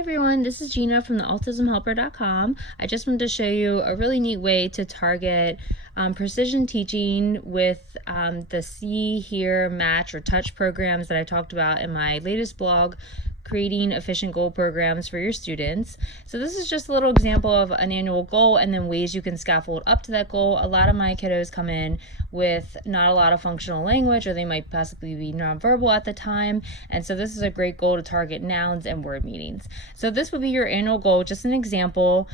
everyone, this is Gina from the autismhelper.com. I just wanted to show you a really neat way to target precision teaching with the See, Hear, Match, or Touch programs that I talked about in my latest blog, creating efficient goal programs for your students. So this is just a little example of an annual goal and then ways you can scaffold up to that goal. A lot of my kiddos come in with not a lot of functional language, or they might possibly be nonverbal at the time, and so this is a great goal to target nouns and word meanings. So this would be your annual goal. Just an example,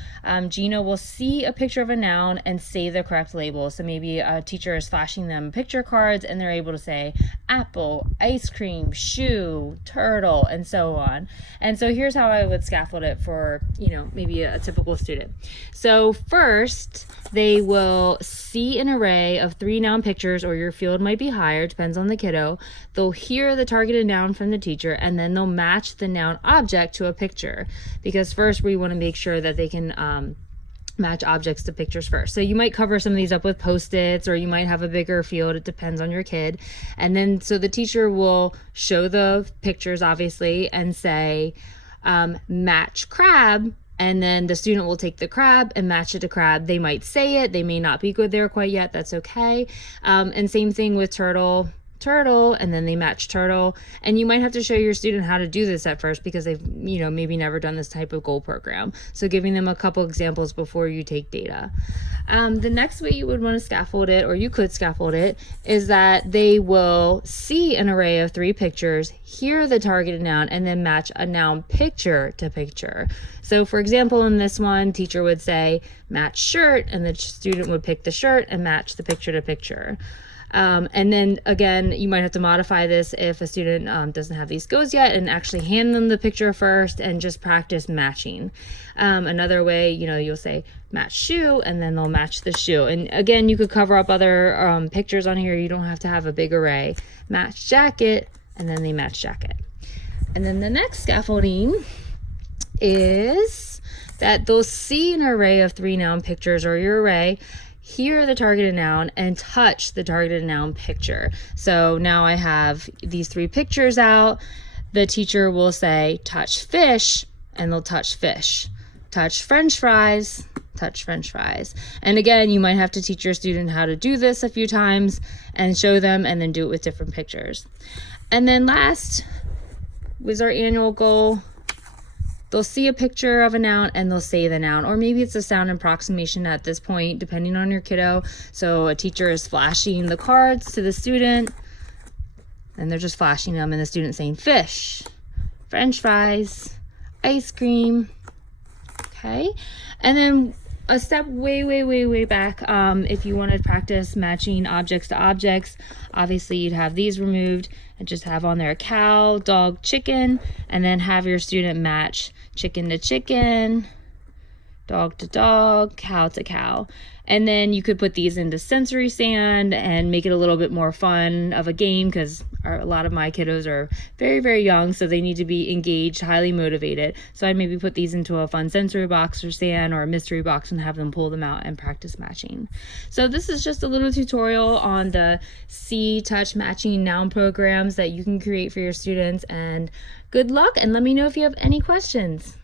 Gina will see a picture of a noun and say the correct label. So maybe a teacher is flashing them picture cards and they're able to say apple, ice cream, shoe, turtle, and so on. And so here's how I would scaffold it for, maybe a typical student. So first, they will see an array of 3 noun pictures, or your field might be higher, depends on the kiddo. They'll hear the targeted noun from the teacher, and then they'll match the noun object to a picture, because first we want to make sure that they can match objects to pictures first. So you might cover some of these up with Post-its, or you might have a bigger field. It depends on your kid. And then so the teacher will show the pictures, obviously, and say match crab, and then the student will take the crab and match it to crab. They might say it, they may not be good there quite yet, that's okay. And same thing with turtle, and then they match turtle. And you might have to show your student how to do this at first, because they've maybe never done this type of goal program. So giving them a couple examples before you take data. The next way you would want to scaffold it, or you could scaffold it, is that they will see an array of 3 pictures, hear the targeted noun, and then match a noun picture to picture. So for example, in this one, teacher would say match shirt, and the student would pick the shirt and match the picture to picture. And then again, you might have to modify this if a student doesn't have these skills yet, and actually hand them the picture first and just practice matching. Another way, you'll say match shoe, and then they'll match the shoe. And again, you could cover up other pictures on here. You don't have to have a big array. Match jacket, and then they match jacket. And then the next scaffolding is that they'll see an array of 3 noun pictures, or your array, hear the targeted noun, and touch the targeted noun picture. So now I have these 3 pictures out. The teacher will say touch fish, and they'll touch fish. Touch french fries, touch french fries. And again, you might have to teach your student how to do this a few times and show them, and then do it with different pictures. And then last was our annual goal. They'll see a picture of a noun and they'll say the noun, or maybe it's a sound approximation at this point, depending on your kiddo. So a teacher is flashing the cards to the student, and they're just flashing them, and the student's saying fish, french fries, ice cream. Okay, and then a step way back, if you want to practice matching objects to objects, obviously you'd have these removed and just have on there cow, dog, chicken, and then have your student match chicken to chicken, dog to dog, cow to cow. And then you could put these into sensory sand and make it a little bit more fun of a game, because a lot of my kiddos are very young, so they need to be engaged, highly motivated. So I'd maybe put these into a fun sensory box or sand or a mystery box and have them pull them out and practice matching. So this is just a little tutorial on the See, Touch, Matching noun programs that you can create for your students. And good luck, and let me know if you have any questions.